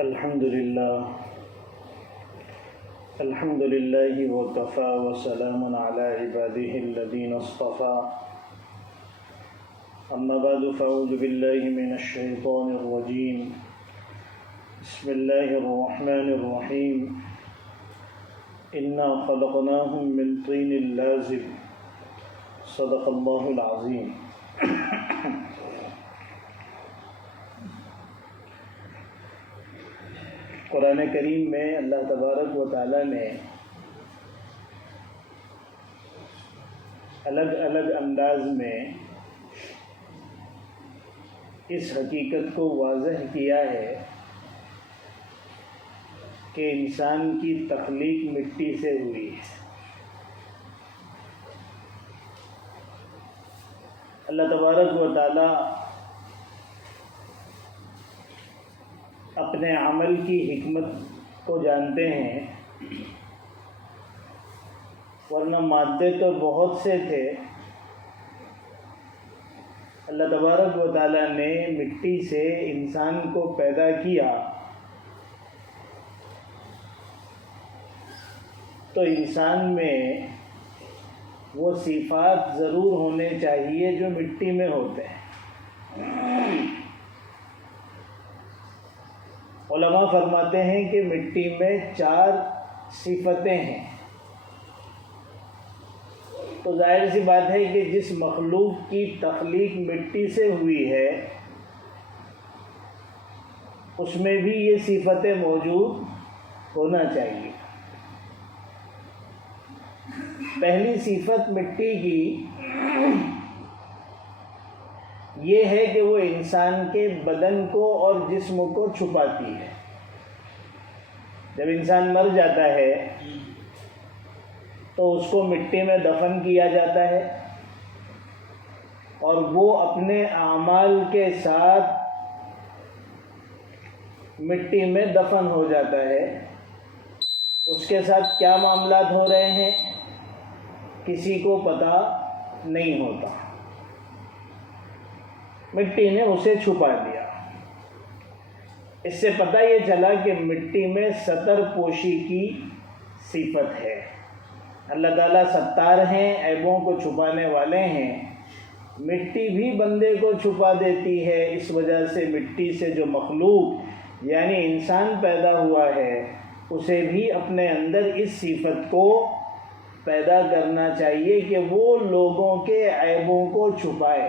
الحمد لله وكفى وسلام على عباده الذين اصطفى أما بعد فأعوذ بالله من الشيطان الرجيم بسم الله الرحمن الرحيم إنا خلقناهم من طين لازب صدق الله العظيم۔ قرآن کریم میں اللہ تبارک و تعالیٰ نے الگ الگ انداز میں اس حقیقت کو واضح کیا ہے کہ انسان کی تخلیق مٹی سے ہوئی ہے۔ اللہ تبارک و تعالیٰ اپنے عمل کی حکمت کو جانتے ہیں، ورنہ مادے تو بہت سے تھے، اللہ تبارک و تعالیٰ نے مٹی سے انسان کو پیدا کیا تو انسان میں وہ صفات ضرور ہونے چاہیے جو مٹی میں ہوتے ہیں۔ علماء فرماتے ہیں کہ مٹی میں 4 صفتیں ہیں، تو ظاہر سی بات ہے کہ جس مخلوق کی تخلیق مٹی سے ہوئی ہے اس میں بھی یہ صفتیں موجود ہونا چاہیے۔ پہلی صفت مٹی کی یہ ہے کہ وہ انسان کے بدن کو اور جسم کو چھپاتی ہے۔ جب انسان مر جاتا ہے تو اس کو مٹی میں دفن کیا جاتا ہے اور وہ اپنے اعمال کے ساتھ مٹی میں دفن ہو جاتا ہے۔ اس کے ساتھ کیا معاملات ہو رہے ہیں کسی کو پتہ نہیں ہوتا، مٹی نے اسے چھپا دیا۔ اس سے پتہ یہ چلا کہ مٹی میں ستر پوشی کی صفت ہے۔ اللہ تعالیٰ ستار ہیں، عیبوں کو چھپانے والے ہیں۔ مٹی بھی بندے کو چھپا دیتی ہے، اس وجہ سے مٹی سے جو مخلوق یعنی انسان پیدا ہوا ہے اسے بھی اپنے اندر اس صفت کو پیدا کرنا چاہیے کہ وہ لوگوں کے عیبوں کو چھپائے،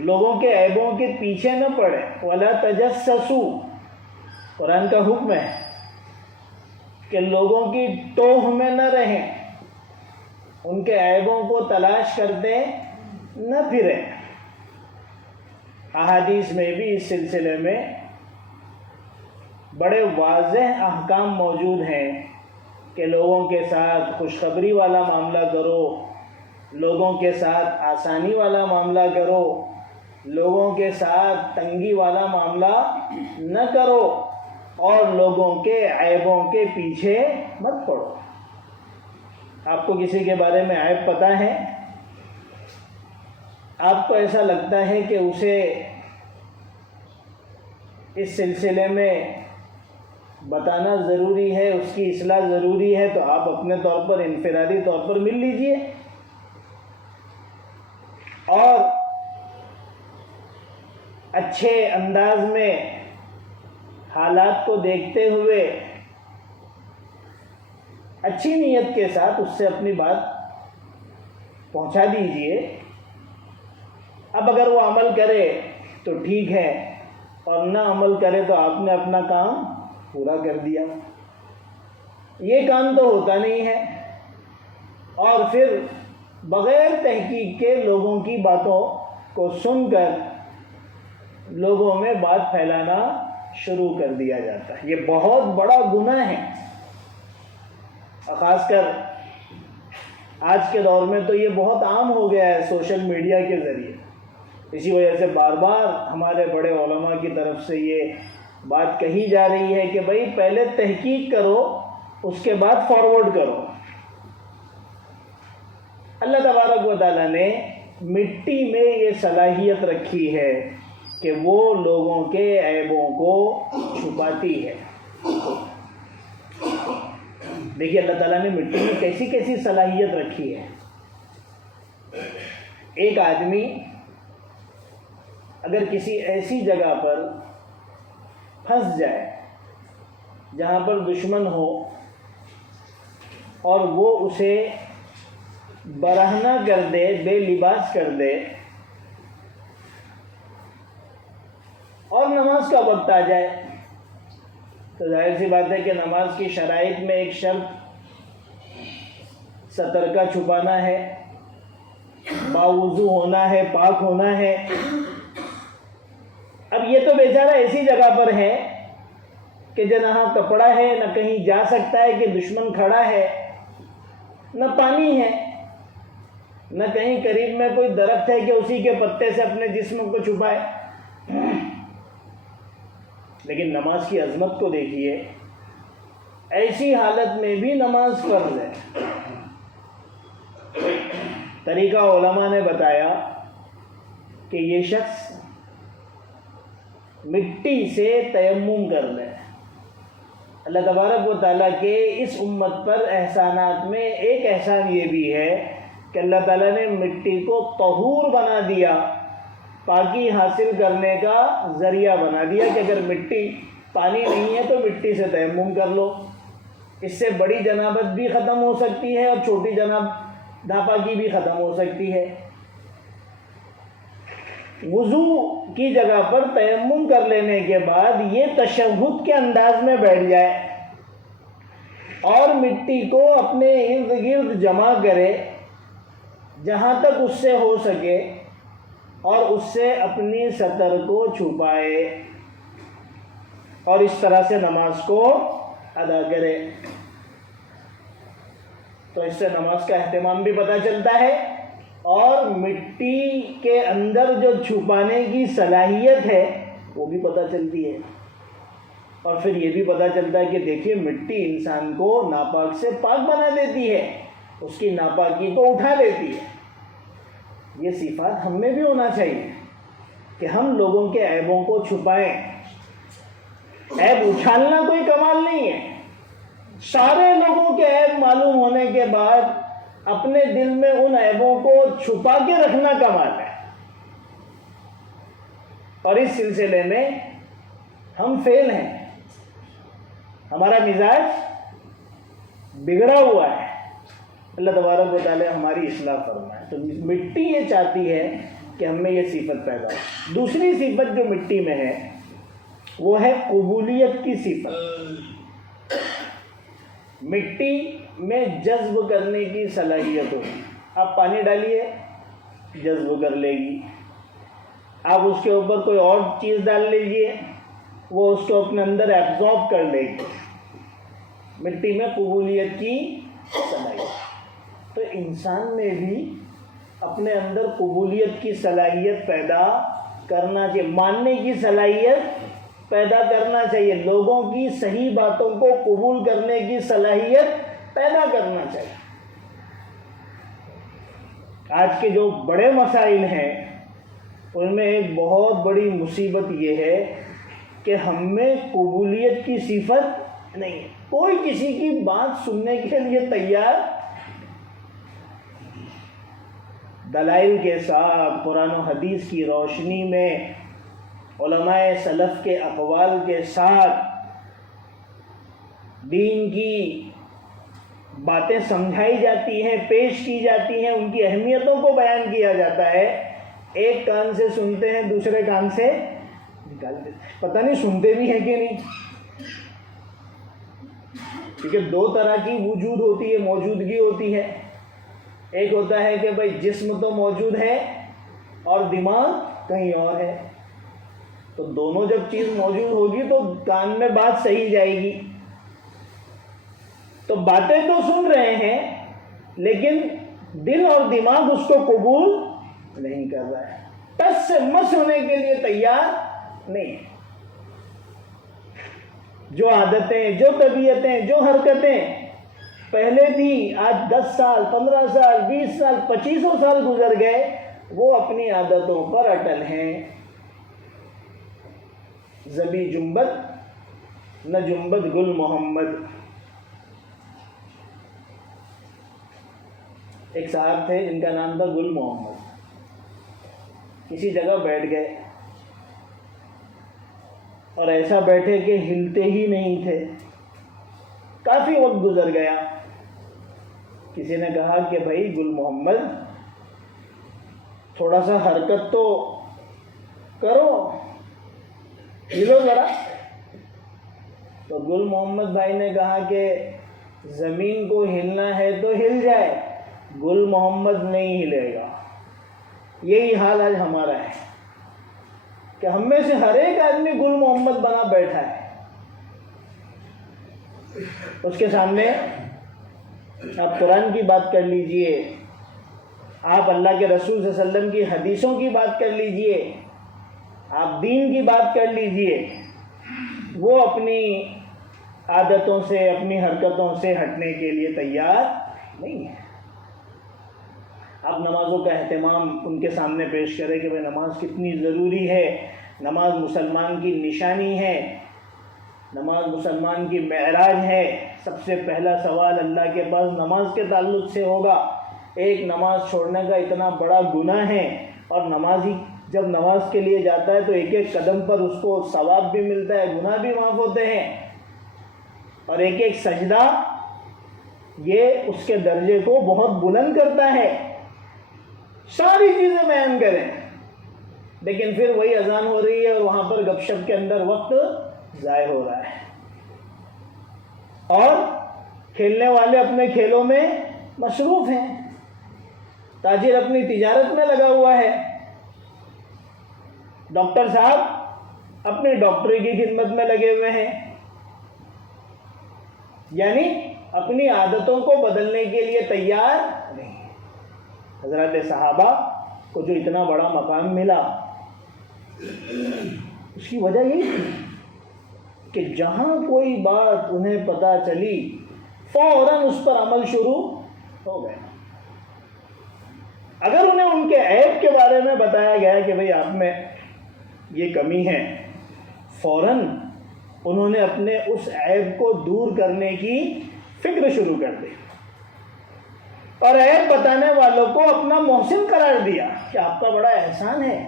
لوگوں کے عیبوں کے پیچھے نہ پڑے۔ وَلَا تَجَسَّسُوا، قرآن کا حکم ہے کہ لوگوں کی ٹوہ میں نہ رہیں، ان کے عیبوں کو تلاش کرتے نہ پھریں۔ احادیث میں بھی اس سلسلے میں بڑے واضح احکام موجود ہیں کہ لوگوں کے ساتھ خوشخبری والا معاملہ کرو، لوگوں کے ساتھ آسانی والا معاملہ کرو، لوگوں کے ساتھ تنگی والا معاملہ نہ کرو، اور لوگوں کے عیبوں کے پیچھے مت پڑو۔ آپ کو کسی کے بارے میں عیب پتہ ہے، آپ کو ایسا لگتا ہے کہ اسے اس سلسلے میں بتانا ضروری ہے، اس کی اصلاح ضروری ہے، تو آپ اپنے طور پر انفرادی طور پر مل لیجئے اور اچھے انداز میں حالات کو دیکھتے ہوئے اچھی نیت کے ساتھ اس سے اپنی بات پہنچا دیجئے۔ اب اگر وہ عمل کرے تو ٹھیک ہے، اور نہ عمل کرے تو آپ نے اپنا کام پورا کر دیا۔ یہ کام تو ہوتا نہیں ہے، اور پھر بغیر تحقیق کے لوگوں کی باتوں کو سن کر لوگوں میں بات پھیلانا شروع کر دیا جاتا ہے۔ یہ بہت بڑا گناہ ہے، خاص کر آج کے دور میں تو یہ بہت عام ہو گیا ہے سوشل میڈیا کے ذریعے۔ اسی وجہ سے بار بار ہمارے بڑے علماء کی طرف سے یہ بات کہی جا رہی ہے کہ بھئی پہلے تحقیق کرو، اس کے بعد فارورڈ کرو۔ اللہ تبارک و تعالیٰ نے مٹی میں یہ صلاحیت رکھی ہے کہ وہ لوگوں کے عیبوں کو چھپاتی ہے۔ دیکھیے اللہ تعالیٰ نے مٹی میں کیسی کیسی صلاحیت رکھی ہے۔ ایک آدمی اگر کسی ایسی جگہ پر پھنس جائے جہاں پر دشمن ہو اور وہ اسے برہنہ کر دے، بے لباس کر دے، اور نماز کا وقت آ جائے، تو ظاہر سی بات ہے کہ نماز کی شرائط میں ایک شرط سطر کا چھپانا ہے، باوضو ہونا ہے، پاک ہونا ہے۔ اب یہ تو بیچارہ ایسی جگہ پر ہے کہ جہاں کپڑا ہے، نہ کہیں جا سکتا ہے کہ دشمن کھڑا ہے، نہ پانی ہے، نہ کہیں قریب میں کوئی درخت ہے کہ اسی کے پتے سے اپنے جسم کو چھپائے۔ لیکن نماز کی عظمت کو دیکھیے، ایسی حالت میں بھی نماز فرض ہے۔ طریقہ علماء نے بتایا کہ یہ شخص مٹی سے تیمم کر لے۔ اللہ تبارک و تعالیٰ کے اس امت پر احسانات میں ایک احسان یہ بھی ہے کہ اللہ تعالیٰ نے مٹی کو طہور بنا دیا، پاکی حاصل کرنے کا ذریعہ بنا دیا کہ اگر مٹی پانی نہیں ہے تو مٹی سے تیمم کر لو۔ اس سے بڑی جنابت بھی ختم ہو سکتی ہے اور چھوٹی ناپاکی بھی ختم ہو سکتی ہے۔ وضو کی جگہ پر تیمم کر لینے کے بعد یہ تشہد کے انداز میں بیٹھ جائے اور مٹی کو اپنے ارد گرد جمع کرے جہاں تک اس سے ہو سکے، اور اس سے اپنی سطر کو چھپائے اور اس طرح سے نماز کو ادا کرے۔ تو اس سے نماز کا اہتمام بھی پتہ چلتا ہے، اور مٹی کے اندر جو چھپانے کی صلاحیت ہے وہ بھی پتہ چلتی ہے۔ اور پھر یہ بھی پتہ چلتا ہے کہ دیکھیے مٹی انسان کو ناپاک سے پاک بنا دیتی ہے، اس کی ناپاکی کو اٹھا لیتی ہے۔ یہ صفات ہم میں بھی ہونا چاہیے کہ ہم لوگوں کے عیبوں کو چھپائیں۔ عیب اچھالنا کوئی کمال نہیں ہے، سارے لوگوں کے عیب معلوم ہونے کے بعد اپنے دل میں ان عیبوں کو چھپا کے رکھنا کمال ہے۔ اور اس سلسلے میں ہم فیل ہیں، ہمارا مزاج بگڑا ہوا ہے۔ اللہ تبارک و تعالی ہماری اصلاح فرمائے۔ تو مٹی یہ چاہتی ہے کہ ہم میں یہ صفت پیدا ہو۔ دوسری صفت جو مٹی میں ہے وہ ہے قبولیت کی صفت۔ مٹی میں جذب کرنے کی صلاحیت ہوگی۔ آپ پانی ڈالیے، جذب کر لے گی۔ آپ اس کے اوپر کوئی اور چیز ڈال لیجئے، وہ اس کو اپنے اندر ایبزارب کر لے گی۔ مٹی میں قبولیت کی صلاحیت۔ تو انسان میں بھی اپنے اندر قبولیت کی صلاحیت پیدا کرنا چاہیے، ماننے کی صلاحیت پیدا کرنا چاہیے، لوگوں کی صحیح باتوں کو قبول کرنے کی صلاحیت پیدا کرنا چاہیے۔ آج کے جو بڑے مسائل ہیں ان میں ایک بہت بڑی مصیبت یہ ہے کہ ہم میں قبولیت کی صفت نہیں ہے۔ کوئی کسی کی بات سننے کے لیے تیار، دلائل کے ساتھ قرآن و حدیث کی روشنی میں علماء سلف کے اقوال کے ساتھ دین کی باتیں سمجھائی جاتی ہیں، پیش کی جاتی ہیں، ان کی اہمیتوں کو بیان کیا جاتا ہے۔ ایک کان سے سنتے ہیں، دوسرے کان سے نکال دیتے ہیں، پتہ نہیں سنتے بھی ہیں کہ نہیں۔ کیونکہ دو طرح کی وجود ہوتی ہے، موجودگی ہوتی ہے۔ ایک ہوتا ہے کہ بھائی جسم تو موجود ہے اور دماغ کہیں اور ہے، تو دونوں جب چیز موجود ہوگی تو کان میں بات صحیح جائے گی۔ تو باتیں تو سن رہے ہیں لیکن دل اور دماغ اس کو قبول نہیں کر رہا ہے، ٹس سے مس ہونے کے لیے تیار نہیں۔ جو عادتیں، جو طبیعتیں، جو حرکتیں پہلے تھی، آج 10 سال، 15 سال، 20 سال، 25 سال گزر گئے، وہ اپنی عادتوں پر اٹل ہیں۔ زبی جنبت نہ جنبت گل محمد. ایک صاحب تھے جن کا نام تھا گل محمد. کسی جگہ بیٹھ گئے اور ایسا بیٹھے کہ ہلتے ہی نہیں تھے. کافی وقت گزر گیا. کسی نے کہا کہ بھائی گل محمد تھوڑا سا حرکت تو کرو، ہلو ذرا. تو گل محمد بھائی نے کہا کہ زمین کو ہلنا ہے تو ہل جائے، گل محمد نہیں ہلے گا. یہی حال آج ہمارا ہے کہ ہم میں سے ہر ایک آدمی گل محمد بنا بیٹھا ہے. اس کے سامنے آپ قرآن کی بات کر لیجئے، آپ اللہ کے رسول صلی اللہ علیہ وسلم کی حدیثوں کی بات کر لیجئے، آپ دین کی بات کر لیجئے، وہ اپنی عادتوں سے اپنی حرکتوں سے ہٹنے کے لیے تیار نہیں ہے. آپ نمازوں کا اہتمام ان کے سامنے پیش کریں کہ بھائی نماز کتنی ضروری ہے، نماز مسلمان کی نشانی ہے، نماز مسلمان کی معراج ہے. سب سے پہلا سوال اللہ کے پاس نماز کے تعلق سے ہوگا. ایک نماز چھوڑنے کا اتنا بڑا گناہ ہے، اور نمازی جب نماز کے لیے جاتا ہے تو ایک ایک قدم پر اس کو ثواب بھی ملتا ہے، گناہ بھی معاف ہوتے ہیں، اور ایک ایک سجدہ یہ اس کے درجے کو بہت بلند کرتا ہے. ساری چیزیں بیان کریں، لیکن پھر وہی اذان ہو رہی ہے اور وہاں پر گپ شپ کے اندر وقت ضائع ہو رہا ہے، اور کھیلنے والے اپنے کھیلوں میں مصروف ہیں، تاجر اپنی تجارت میں لگا ہوا ہے، ڈاکٹر صاحب اپنی ڈاکٹری کی خدمت میں لگے ہوئے ہیں. یعنی اپنی عادتوں کو بدلنے کے لیے تیار نہیں. حضرات صحابہ کو جو اتنا بڑا مقام ملا، اس کی وجہ یہی تھی کہ جہاں کوئی بات انہیں پتہ چلی فوراً اس پر عمل شروع ہو گیا. اگر انہیں ان کے عیب کے بارے میں بتایا گیا کہ بھئی آپ میں یہ کمی ہے، فوراً انہوں نے اپنے اس عیب کو دور کرنے کی فکر شروع کر دی، اور عیب بتانے والوں کو اپنا محسن قرار دیا کہ آپ کا بڑا احسان ہے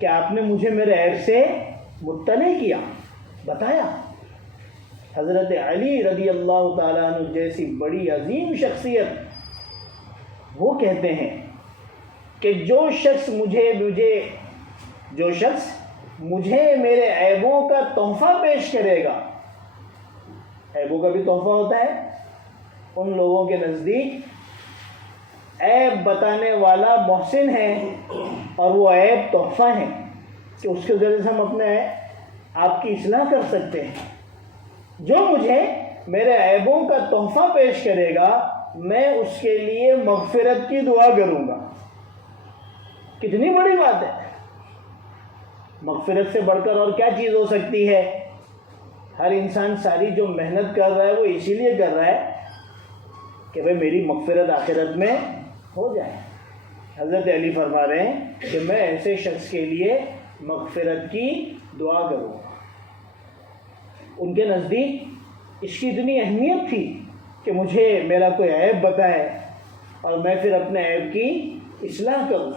کہ آپ نے مجھے میرے عیب سے مطلع کیا، بتایا. حضرت علی رضی اللہ تعالیٰ عنہ جیسی بڑی عظیم شخصیت، وہ کہتے ہیں کہ جو شخص مجھے میرے عیبوں کا تحفہ پیش کرے گا، عیبوں کا بھی تحفہ ہوتا ہے، ان لوگوں کے نزدیک عیب بتانے والا محسن ہے، اور وہ عیب تحفہ ہیں کہ اس کے ذریعے سے ہم اپنے آپ کی اصلاح کر سکتے ہیں. جو مجھے میرے عیبوں کا تحفہ پیش کرے گا، میں اس کے لیے مغفرت کی دعا کروں گا. کتنی بڑی بات ہے! مغفرت سے بڑھ کر اور کیا چیز ہو سکتی ہے؟ ہر انسان ساری جو محنت کر رہا ہے وہ اسی لیے کر رہا ہے کہ بھئی میری مغفرت آخرت میں ہو جائے. حضرت علی فرما رہے ہیں کہ میں ایسے شخص کے لیے مغفرت کی دعا کروں. ان کے نزدیک اس کی اتنی اہمیت تھی کہ مجھے میرا کوئی عیب بتائے اور میں پھر اپنے عیب کی اصلاح کروں،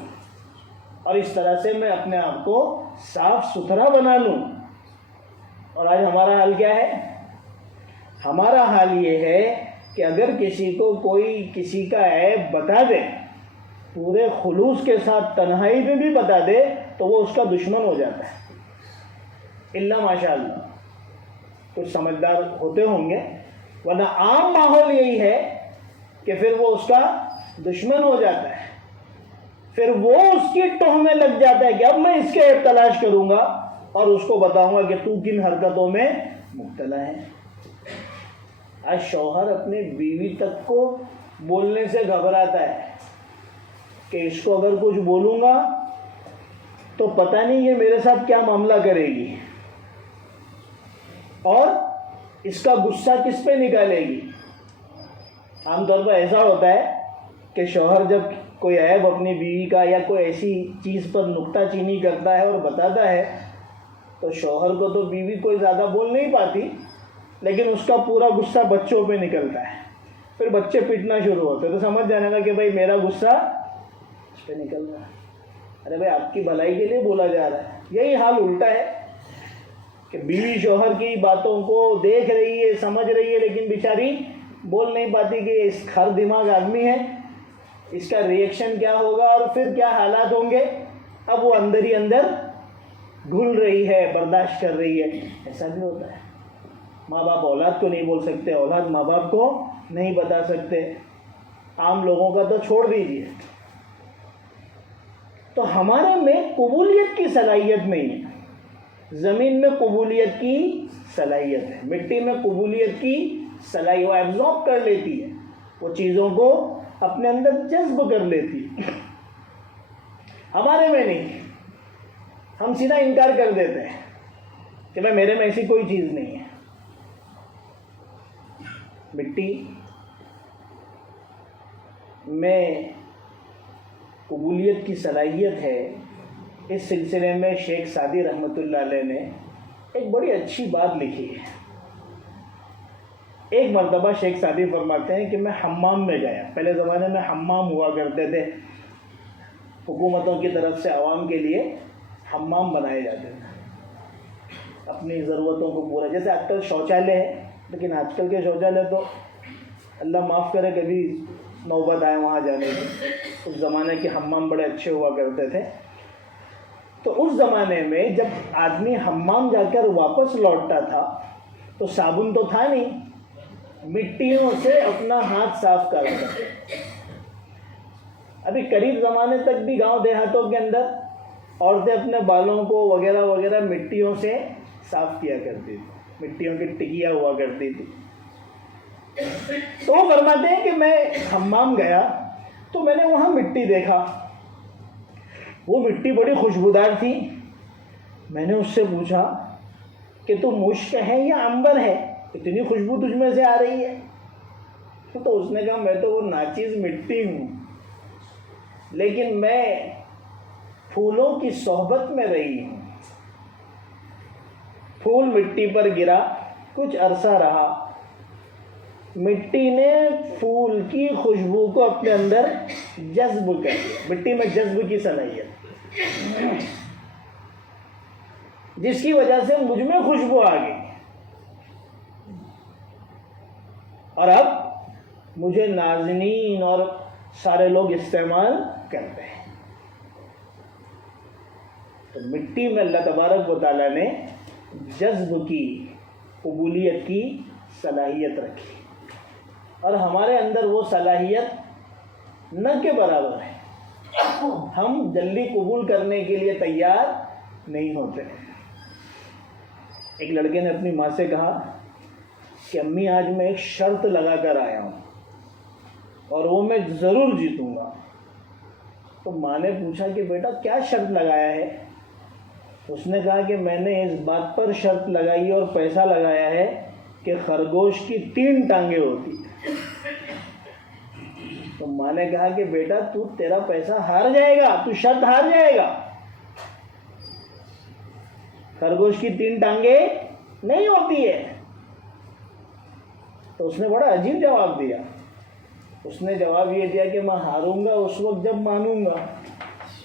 اور اس طرح سے میں اپنے آپ کو صاف ستھرا بنا لوں. اور آج ہمارا حال کیا ہے؟ ہمارا حال یہ ہے کہ اگر کسی کو کوئی کسی کا عیب بتا دے، پورے خلوص کے ساتھ تنہائی میں بھی بتا دے، تو وہ اس کا دشمن ہو جاتا ہے، الا ماشاء اللہ کچھ سمجھدار ہوتے ہوں گے، ورنہ عام ماحول یہی ہے کہ پھر وہ اس کا دشمن ہو جاتا ہے. پھر وہ اس کی ٹوہ میں لگ جاتا ہے کہ اب میں اس کے عیب تلاش کروں گا اور اس کو بتاؤں گا کہ تو کن حرکتوں میں مبتلا ہے. آج شوہر اپنی بیوی تک کو بولنے سے گھبراتا ہے کہ اس کو اگر کچھ بولوں گا تو پتہ نہیں یہ میرے ساتھ کیا معاملہ کرے گی، اور اس کا غصہ کس پہ نکالے گی. عام طور پر ایسا ہوتا ہے کہ شوہر جب کوئی عیب اپنی بیوی کا یا کوئی ایسی چیز پر نکتہ چینی کرتا ہے اور بتاتا ہے، تو تو شوہر کو تو بیوی کوئی زیادہ بول نہیں پاتی، لیکن اس کا پورا غصہ بچوں پہ نکلتا ہے، پھر بچے پیٹنا شروع ہوتے تو سمجھ جانے کا کہ بھائی میرا غصہ اس پہ نکل رہا ہے، ارے بھائی آپ کی بھلائی کے لیے بولا جا رہا ہے۔ یہی حال الٹا ہے کہ بیوی شوہر کی باتوں کو دیکھ رہی ہے، سمجھ رہی ہے، لیکن بیچاری بول نہیں پاتی کہ اس کھر دماغ آدمی ہے، اس کا ری ایکشن کیا ہوگا اور پھر کیا حالات ہوں گے۔ اب وہ اندر ہی اندر گھل رہی ہے، برداشت کر رہی ہے۔ ایسا بھی ہوتا ہے، ماں باپ اولاد کو نہیں بول سکتے، اولاد ماں باپ کو نہیں بتا سکتے، عام لوگوں کا تو چھوڑ دیجیے۔ تو ہمارے میں قبولیت کی صلاحیت نہیں ہے، زمین میں قبولیت کی صلاحیت ہے، مٹی میں قبولیت کی صلاحیت، وہ ایبزارب کر لیتی ہے، وہ چیزوں کو اپنے اندر جذب کر لیتی ہے، ہمارے میں نہیں۔ ہم سیدھا انکار کر دیتے ہیں کہ بھائی میرے میں ایسی کوئی چیز نہیں ہے۔ مٹی میں قبولیت کی صلاحیت ہے، اس سلسلے میں شیخ سعدی رحمۃ اللہ علیہ نے ایک بڑی اچھی بات لکھی ہے۔ ایک مرتبہ شیخ سعدی فرماتے ہیں کہ میں حمام میں گیا، پہلے زمانے میں حمام ہوا کرتے تھے، حکومتوں کی طرف سے عوام کے لیے حمام بنائے جاتے تھے اپنی ضرورتوں کو پورا، جیسے آج کل شوچالیہ ہے، لیکن آج کل کے شوچالیہ تو اللہ معاف کرے کبھی نوبت آئے وہاں جانے کی، اس زمانے کے حمام بڑے اچھے ہوا کرتے تھے۔ تو اس زمانے میں جب آدمی حمام جا کر واپس لوٹتا تھا تو صابن تو تھا نہیں، مٹیوں سے اپنا ہاتھ صاف کرتا تھا۔ ابھی قریب زمانے تک بھی گاؤں دیہاتوں کے اندر عورتیں اپنے بالوں کو وغیرہ وغیرہ مٹیوں سے صاف کیا کرتی تھی، مٹیوں کی ٹکیاں ہوا کرتی تھی۔ تو وہ فرماتے ہیں کہ میں حمام گیا تو میں نے وہاں مٹی دیکھا، وہ مٹی بڑی خوشبودار تھی۔ میں نے اس سے پوچھا کہ تو مشک ہے یا عنبر ہے، اتنی خوشبو تجھ میں سے آ رہی ہے؟ تو اس نے کہا میں تو وہ ناچیز مٹی ہوں، لیکن میں پھولوں کی صحبت میں رہی ہوں۔ پھول مٹی پر گرا، کچھ عرصہ رہا، مٹی نے پھول کی خوشبو کو اپنے اندر جذب کر لیا۔ مٹی میں جذب کی صلاحیت، جس کی وجہ سے مجھ میں خوشبو آ گئی، اور اب مجھے ناظرین اور سارے لوگ استعمال کرتے ہیں۔ تو مٹی میں اللہ تبارک و تعالیٰ نے جذب کی، قبولیت کی صلاحیت رکھی، اور ہمارے اندر وہ صلاحیت نہ کے برابر ہے، ہم جلدی قبول کرنے کے لیے تیار نہیں ہوتے۔ ایک لڑکے نے اپنی ماں سے کہا کہ امی آج میں ایک شرط لگا کر آیا ہوں اور وہ میں ضرور جیتوں گا۔ تو ماں نے پوچھا کہ بیٹا کیا شرط لگایا ہے؟ اس نے کہا کہ میں نے اس بات پر شرط لگائی اور پیسہ لگایا ہے کہ خرگوش کی 3 ٹانگیں ہوتی۔ تو ماں نے کہا کہ بیٹا تیرا پیسہ ہار جائے گا، تو شرط ہار جائے گا، خرگوش کی 3 ٹانگیں نہیں ہوتی ہے۔ تو اس نے بڑا عجیب جواب دیا، اس نے جواب یہ دیا کہ میں ہاروں گا اس وقت جب مانوں گا،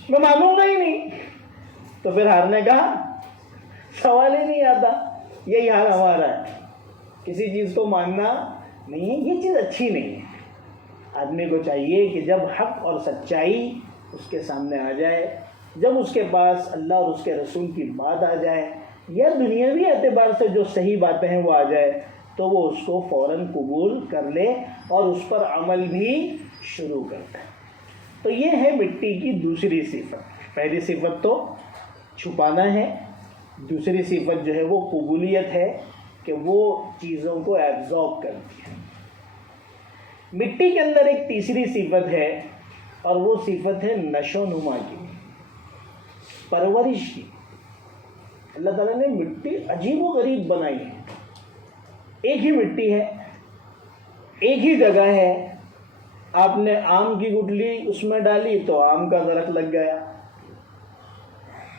میں مانوں گا ہی نہیں، تو پھر ہارنے کا سوال ہی نہیں آتا۔ یہی حال ہمارا ہے، کسی چیز کو ماننا نہیں ہے، یہ چیز اچھی نہیں ہے۔ آدمی کو چاہیے کہ جب حق اور سچائی اس کے سامنے آ جائے، جب اس کے پاس اللہ اور اس کے رسول کی بات آ جائے، یا دنیاوی اعتبار سے جو صحیح باتیں ہیں وہ آ جائے، تو وہ اس کو فوراً قبول کر لے اور اس پر عمل بھی شروع کر دے۔ تو یہ ہے مٹی کی دوسری صفت۔ پہلی صفت تو چھپانا ہے، دوسری صفت جو ہے وہ قبولیت ہے کہ وہ چیزوں کو ایبزارب کرتی ہے۔ مٹی کے اندر ایک تیسری صفت ہے، اور وہ صفت ہے نشو و نما کی، پرورش کی۔ اللہ تعالیٰ نے مٹی عجیب و غریب بنائی ہے، ایک ہی مٹی ہے، ایک ہی جگہ ہے، آپ نے آم کی گٹلی اس میں ڈالی تو آم کا درخت لگ گیا،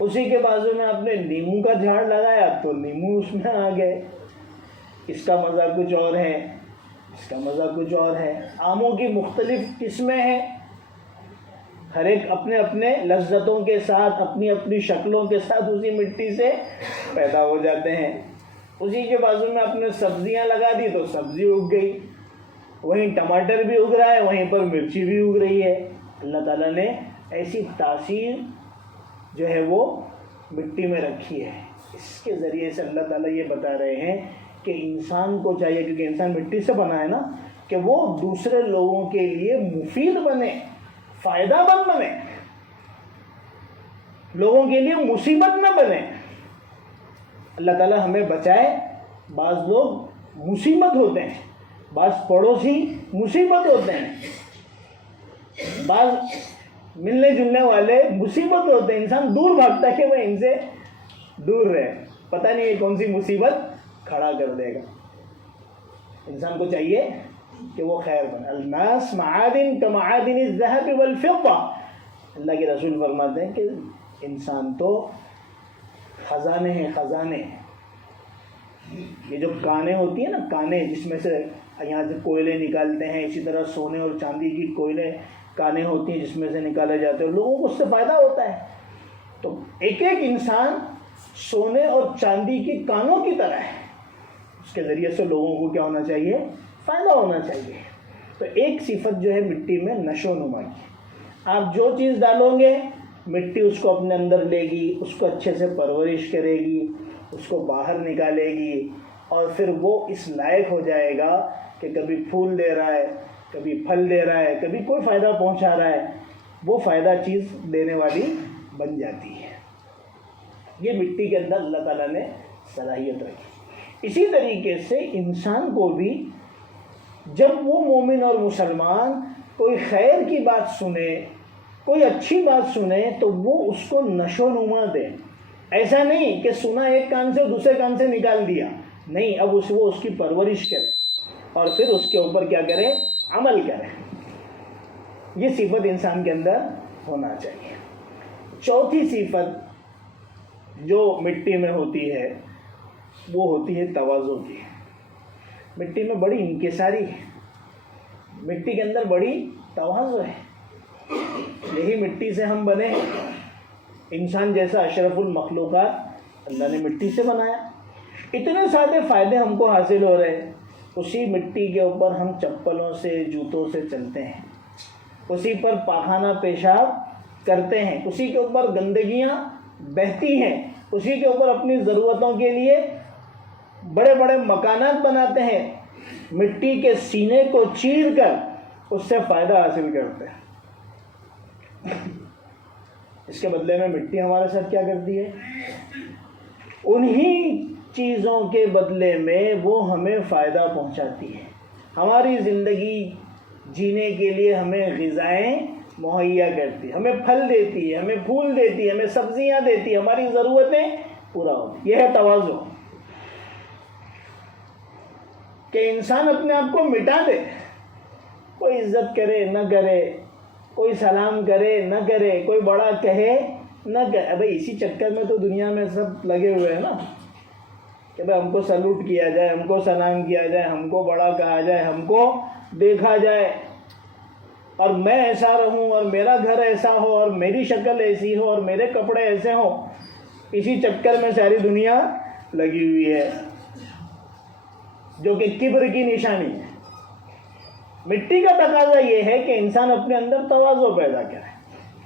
اسی کے بازو میں آپ نے نیمو کا جھاڑ لگایا تو نیمو اس میں آ گئے، اس کا مزہ کچھ اور ہے، اس کا مزہ کچھ اور ہے۔ آموں کی مختلف قسمیں ہیں، ہر ایک اپنے اپنے لذتوں کے ساتھ، اپنی اپنی شکلوں کے ساتھ اسی مٹی سے پیدا ہو جاتے ہیں۔ اسی کے بازو میں آپ نے سبزیاں لگا دی تو سبزی اگ گئی، وہیں ٹماٹر بھی اگ رہا ہے، وہیں پر مرچی بھی اگ رہی ہے۔ اللہ تعالیٰ نے ایسی تاثیر جو ہے وہ مٹی میں رکھی ہے۔ اس کے ذریعے سے اللہ تعالیٰ یہ بتا رہے ہیں کہ انسان کو چاہیے، کیونکہ انسان مٹی سے بنا ہے نا، کہ وہ دوسرے لوگوں کے لیے مفید بنے، فائدہ مند بنے، لوگوں کے لیے مصیبت نہ بنے۔ اللہ تعالیٰ ہمیں بچائے، بعض لوگ مصیبت ہوتے ہیں، بعض پڑوسی مصیبت ہوتے ہیں، بعض ملنے جلنے والے مصیبت ہوتے ہیں، انسان دور بھاگتا ہے کہ وہ ان سے دور رہے، پتہ نہیں یہ کون سی مصیبت کھڑا کر دے گا۔ انسان کو چاہیے کہ وہ خیر بنے۔ الناس معادن کمعادن الذهب والفضة، اللہ کے رسول فرماتے ہیں کہ انسان تو خزانے ہیں، خزانے۔ یہ جو کانیں ہوتی ہیں نا، کانیں جس میں سے یہاں سے کوئلے نکالتے ہیں، اسی طرح سونے اور چاندی کی کوئلے کانیں ہوتی ہیں جس میں سے نکالے جاتے ہیں، لوگوں کو اس سے فائدہ ہوتا ہے۔ تو ایک ایک انسان سونے اور چاندی کی کانوں کی طرح ہے، اس کے ذریعے سے لوگوں کو کیا ہونا چاہیے؟ فائدہ ہونا چاہیے۔ تو ایک صفت جو ہے مٹی میں نشو و نما کی، آپ جو چیز ڈالو گے مٹی اس کو اپنے اندر لے گی، اس کو اچھے سے پرورش کرے گی، اس کو باہر نکالے گی، اور پھر وہ اس لائق ہو جائے گا کہ کبھی پھول دے رہا ہے، کبھی پھل دے رہا ہے، کبھی کوئی فائدہ پہنچا رہا ہے، وہ فائدہ چیز دینے والی بن جاتی ہے۔ یہ مٹی کے اندر اللہ تعالیٰ نے صلاحیت رکھی۔ اسی طریقے سے انسان کو بھی جب وہ مومن اور مسلمان کوئی خیر کی بات سنے، کوئی اچھی بات سنے، تو وہ اس کو نشو و نما دے۔ ایسا نہیں کہ سنا ایک کان سے دوسرے کان سے نکال دیا، نہیں، اب وہ اس کی پرورش کرے اور پھر اس کے اوپر کیا کرے؟ عمل کرے۔ یہ صفت انسان کے اندر ہونا چاہیے۔ چوتھی صفت جو مٹی میں ہوتی ہے وہ ہوتی ہے تواضع کی۔ مٹی میں بڑی انکساری ہے، مٹی کے اندر بڑی تواضع ہے۔ یہی مٹی سے ہم بنے ہیں، انسان جیسا اشرف المخلوقات اللہ نے مٹی سے بنایا، اتنے سارے فائدے ہم کو حاصل ہو رہے ہیں۔ اسی مٹی کے اوپر ہم چپلوں سے جوتوں سے چلتے ہیں، اسی پر پاخانہ پیشاب کرتے ہیں، اسی کے اوپر گندگیاں بہتی ہیں، اسی کے اوپر اپنی ضرورتوں کے لیے بڑے بڑے مکانات بناتے ہیں، مٹی کے سینے کو چیر کر اس سے فائدہ حاصل کرتے ہیں۔ اس کے بدلے میں مٹی ہمارے ساتھ کیا کرتی ہے؟ انہی چیزوں کے بدلے میں وہ ہمیں فائدہ پہنچاتی ہے، ہماری زندگی جینے کے لیے ہمیں غذائیں مہیا کرتی ہے، ہمیں پھل دیتی ہے، ہمیں پھول دیتی ہے، ہمیں سبزیاں دیتی ہے، ہماری ضرورتیں پورا ہوتی۔ یہ ہے تواضع، کہ انسان اپنے آپ کو مٹا دے، کوئی عزت کرے نہ کرے، کوئی سلام کرے نہ کرے، کوئی بڑا کہے نہ کہے۔ بھائی اسی چکر میں تو دنیا میں سب لگے ہوئے ہیں نا، کہ بھائی ہم کو سلوٹ کیا جائے، ہم کو سلام کیا جائے، ہم کو بڑا کہا جائے، ہم کو دیکھا جائے، اور میں ایسا رہوں، اور میرا گھر ایسا ہو، اور میری شکل ایسی ہو، اور میرے کپڑے ایسے ہوں۔ اسی چکر میں ساری دنیا لگی ہوئی ہے، جو کہ کبر کی نشانی ہے۔ مٹی کا تقاضا یہ ہے کہ انسان اپنے اندر تواضع پیدا کرے،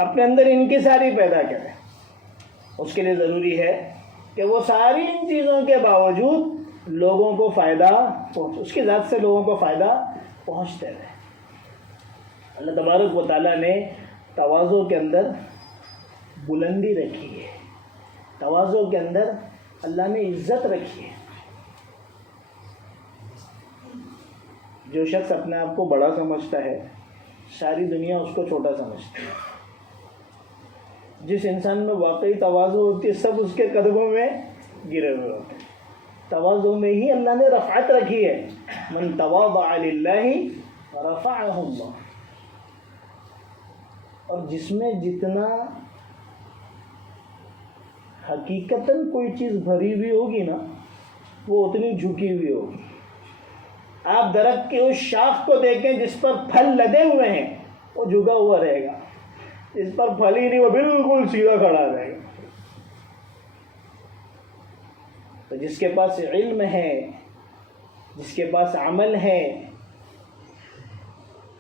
اپنے اندر انکساری پیدا کرے۔ اس کے لیے ضروری ہے کہ وہ ساری ان چیزوں کے باوجود لوگوں کو فائدہ اس کی ذات سے لوگوں کو فائدہ پہنچتے رہے۔ اللہ تبارک و تعالیٰ نے تواضع کے اندر بلندی رکھی ہے، تواضع کے اندر اللہ نے عزت رکھی ہے۔ جو شخص اپنے آپ کو بڑا سمجھتا ہے، ساری دنیا اس کو چھوٹا سمجھتی ہے۔ جس انسان میں واقعی تواضع ہوتی ہے، سب اس کے قدموں میں گرے ہوئے ہوتے ہیں۔ تواضع میں ہی اللہ نے رفعت رکھی ہے، من تواضع للہ رفعہ اللہ۔ اور جس میں جتنا حقیقتاً کوئی چیز بھری ہوئی ہوگی نا وہ اتنی جھکی ہوئی ہوگی. آپ درخت کی اس شاخ کو دیکھیں جس پر پھل لدے ہوئے ہیں وہ جھکا ہوا رہے گا، جس پر پھل ہی نہیں وہ بالکل سیدھا کھڑا رہے گا. تو جس کے پاس علم ہے، جس کے پاس عمل ہے،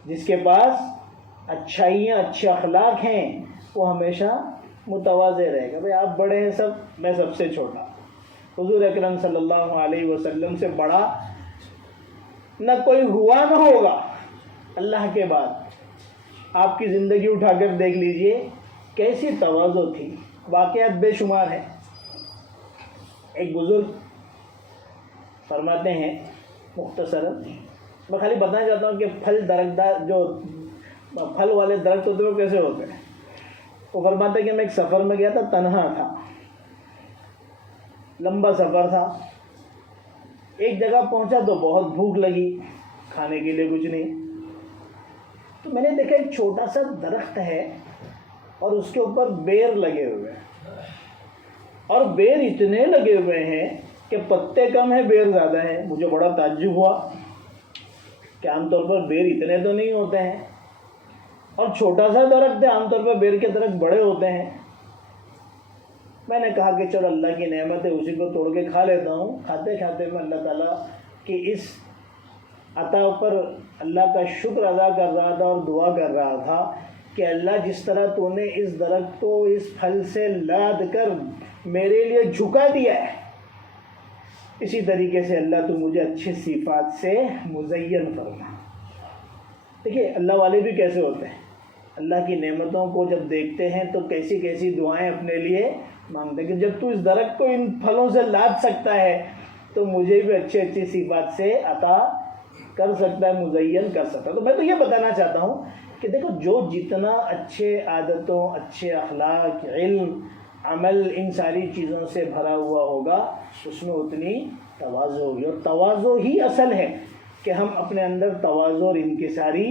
جس کے پاس اچھائیاں اچھے اخلاق ہیں، وہ ہمیشہ متواضع رہے گا. بھئی آپ بڑے ہیں سب، میں سب سے چھوٹا. حضور اکرم صلی اللہ علیہ وسلم سے بڑا نہ کوئی ہوا نہ ہوگا اللہ کے بعد. آپ کی زندگی اٹھا کر دیکھ لیجئے کیسی تواضع تھی. واقعات بے شمار ہیں. ایک بزرگ فرماتے ہیں مختصراً، میں خالی بتانا چاہتا ہوں کہ درختدار جو پھل والے درخت ہوتے ہیں وہ کیسے ہوتے ہیں. وہ فرماتے ہیں کہ میں ایک سفر میں گیا تھا، تنہا تھا، لمبا سفر تھا. ایک جگہ پہنچا تو بہت بھوک لگی، کھانے کے لیے کچھ نہیں. تو میں نے دیکھا ایک چھوٹا سا درخت ہے اور اس کے اوپر بیر لگے ہوئے ہیں، اور بیر اتنے لگے ہوئے ہیں کہ پتے کم ہیں بیر زیادہ ہیں. مجھے بڑا تعجب ہوا کہ عام طور پر بیر اتنے تو نہیں ہوتے ہیں، اور چھوٹا سا درخت ہے، عام طور پر بیر کے درخت بڑے ہوتے ہیں. میں نے کہا کہ چلو اللہ کی نعمت ہے، اسی کو توڑ کے کھا لیتا ہوں. کھاتے کھاتے میں اللہ تعالیٰ کی اس عطا پر اللہ کا شکر ادا کر رہا تھا اور دعا کر رہا تھا کہ اللہ جس طرح تو نے اس درخت کو اس پھل سے لاد کر میرے لیے جھکا دیا ہے، اسی طریقے سے اللہ تو مجھے اچھے صفات سے مزین فرما. دیکھیے اللہ والے بھی کیسے ہوتے ہیں، اللہ کی نعمتوں کو جب دیکھتے ہیں تو کیسی کیسی دعائیں اپنے لیے مانگتے ہیں کہ جب تو اس درخت کو ان پھلوں سے لاد سکتا ہے تو مجھے بھی اچھی صفات سے عطا کر سکتا ہے، مزین کر سکتا ہے. تو میں تو یہ بتانا چاہتا ہوں کہ دیکھو جو جتنا اچھے عادتوں، اچھے اخلاق، علم، عمل، ان ساری چیزوں سے بھرا ہوا ہوگا اس میں اتنی تواضع ہوگی. اور تواضع ہی اصل ہے کہ ہم اپنے اندر تواضع اور انکساری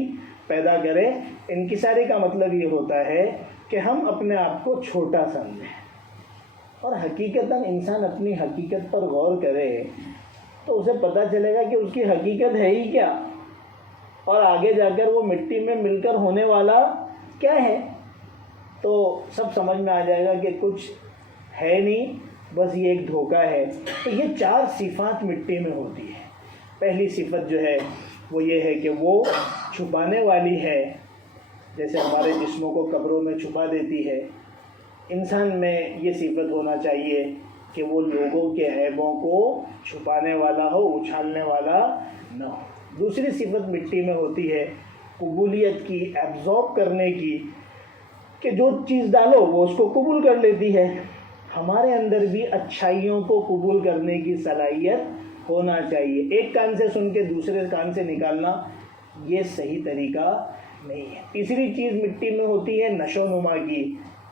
پیدا کریں. انکساری کا مطلب یہ ہوتا ہے کہ ہم اپنے آپ کو چھوٹا سمجھیں، اور حقیقتاً انسان اپنی حقیقت پر غور کرے تو اسے پتہ چلے گا کہ اس کی حقیقت ہے ہی کیا، اور آگے جا کر وہ مٹی میں مل کر ہونے والا کیا ہے. تو سب سمجھ میں آ جائے گا کہ کچھ ہے نہیں، بس یہ ایک دھوکہ ہے. تو یہ 4 صفات مٹی میں ہوتی ہے. پہلی صفت جو ہے وہ یہ ہے کہ وہ چھپانے والی ہے، جیسے ہمارے جسموں کو قبروں میں چھپا دیتی ہے. انسان میں یہ صفت ہونا چاہیے کہ وہ لوگوں کے عیبوں کو چھپانے والا ہو، اچھالنے والا نہ ہو. دوسری صفت مٹی میں ہوتی ہے قبولیت کی، ایبزارب کرنے کی، کہ جو چیز ڈالو وہ اس کو قبول کر لیتی ہے. ہمارے اندر بھی اچھائیوں کو قبول کرنے کی صلاحیت ہونا چاہیے. ایک کان سے سن کے دوسرے کان سے نکالنا یہ صحیح طریقہ نہیں ہے. تیسری چیز مٹی میں ہوتی ہے نشو نما کی،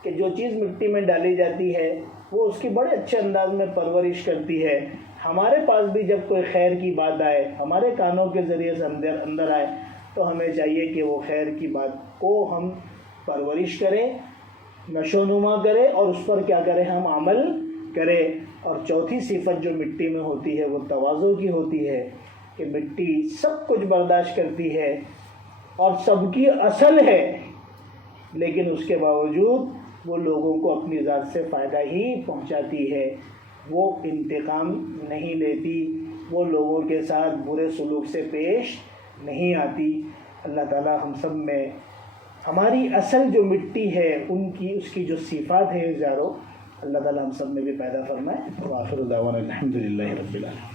کہ جو چیز مٹی میں ڈالی جاتی ہے وہ اس کی بڑے اچھے انداز میں پرورش کرتی ہے. ہمارے پاس بھی جب کوئی خیر کی بات آئے، ہمارے کانوں کے ذریعے سے اندر آئے، تو ہمیں چاہیے کہ وہ خیر کی بات کو ہم پرورش کریں، نشو نما کریں، اور اس پر کیا کریں، ہم عمل کریں. اور چوتھی صفت جو مٹی میں ہوتی ہے وہ تواضع کی ہوتی ہے، کہ مٹی سب کچھ برداشت کرتی ہے اور سب کی اصل ہے، لیکن اس کے باوجود وہ لوگوں کو اپنی ذات سے فائدہ ہی پہنچاتی ہے. وہ انتقام نہیں لیتی، وہ لوگوں کے ساتھ برے سلوک سے پیش نہیں آتی. اللہ تعالی ہم سب میں ہماری اصل جو مٹی ہے اس کی جو صفات ہے ہزاروں، اللہ تعالی ہم سب میں بھی پیدا فرمائے. وآخر دعوانا الحمدللہ رب العالمین.